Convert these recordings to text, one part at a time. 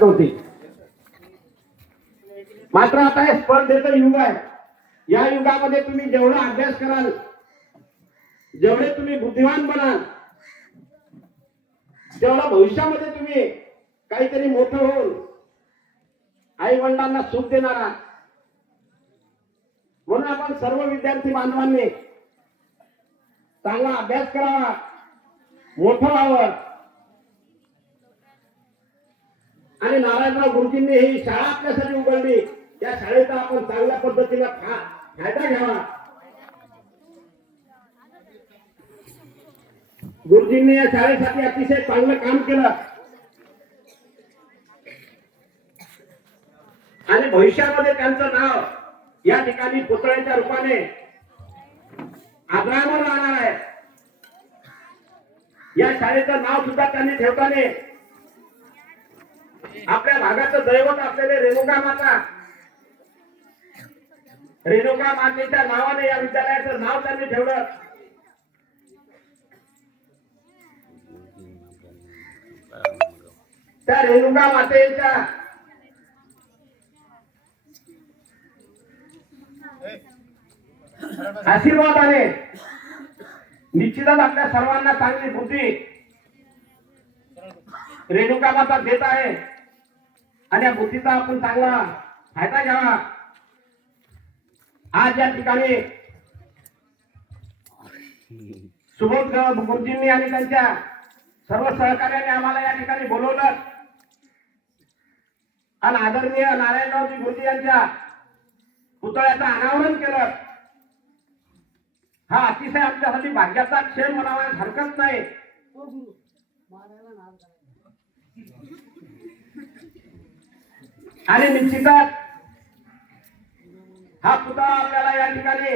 नव्हती. मात्र आता हे स्पर्धेचं युग आहे. या युगामध्ये तुम्ही जेवढा अभ्यास कराल, जेवढे तुम्ही बुद्धिमान बनाल, तेवढा भविष्यामध्ये तुम्ही काहीतरी मोठं होऊन आई वडिलांना सुख देणारा. म्हणून आपण सर्व विद्यार्थी बांधवांनी चांगला अभ्यास करावा, मोठं व्हावं. आणि नारायणराव गुरुजींनी ही शाळा आपल्यासाठी उघडली. त्या शाळेचा आपण चांगल्या पद्धतीने फायदा घ्यावा. गुरुजींनी या शाळेसाठी अतिशय चांगलं काम केलं आणि भविष्यामध्ये त्यांचं नाव या ठिकाणी पुतळ्याच्या रूपाने आदरावर राहणार आहे. या शाळेचं नाव सुद्धा त्यांनी ठेवताना आपल्या भागाचं दैवत असलेले रेणुका मातेच्या नावाने या विद्यालयाचं नाव त्यांनी ठेवलं. त्या रेणुका मातेच्या आशीर्वादाने निश्चितच आपल्या सर्वांना चांगली बुद्धी रेणुका माता देत आहे आणि या बुद्धीचा आपण चांगला फायदा घ्यावा. आज या ठिकाणी सुबोध गुरुजींनी आणि त्यांच्या सर्व सहकार्याने आम्हाला या ठिकाणी बोलवलं आणि आदरणीय नारायणरावजी गुरुजी यांच्या पुतळ्याचं अनावरण केलं. हा अतिशय आमच्यासाठी भाग्याचा क्षण म्हणावयास हरकत नाही. आणि निश्चितच हा पुतळा आपल्याला या ठिकाणी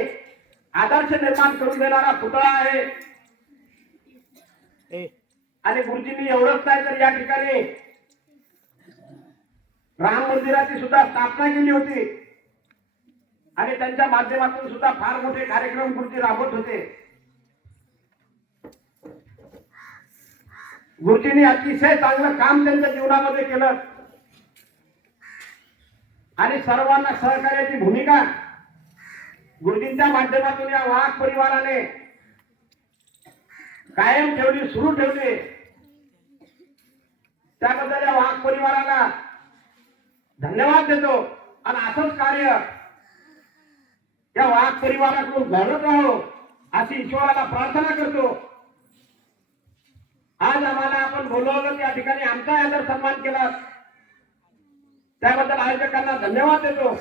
आदर्श निर्माण करून देणारा पुतळा आहे. आणि गुरुजींनी एवढंच नाही तर या ठिकाणी राम मंदिराची सुद्धा स्थापना केली होती आणि त्यांच्या माध्यमातून सुद्धा फार मोठे कार्यक्रम गुरुजी राबवत होते. गुरुजींनी अतिशय चांगलं काम त्यांच्या जीवनामध्ये केलं आणि सर्वांना सहकार्याची भूमिका गुरुजींच्या माध्यमातून या वाघ परिवाराने कायम ठेवली, सुरू ठेवली. त्याबद्दल या वाघ परिवाराला धन्यवाद देतो आणि असंच कार्य या वाघ परिवाराकडून घडत राहो अशी ईश्वराला प्रार्थना करतो. आज आम्हाला आपण बोलवलं त्या ठिकाणी आमचा आदर सन्मान केला त्याबद्दल आयोजकांना धन्यवाद देतो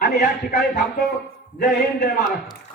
आणि या ठिकाणी थांबतो. जय हिंद, जय महाराष्ट्र.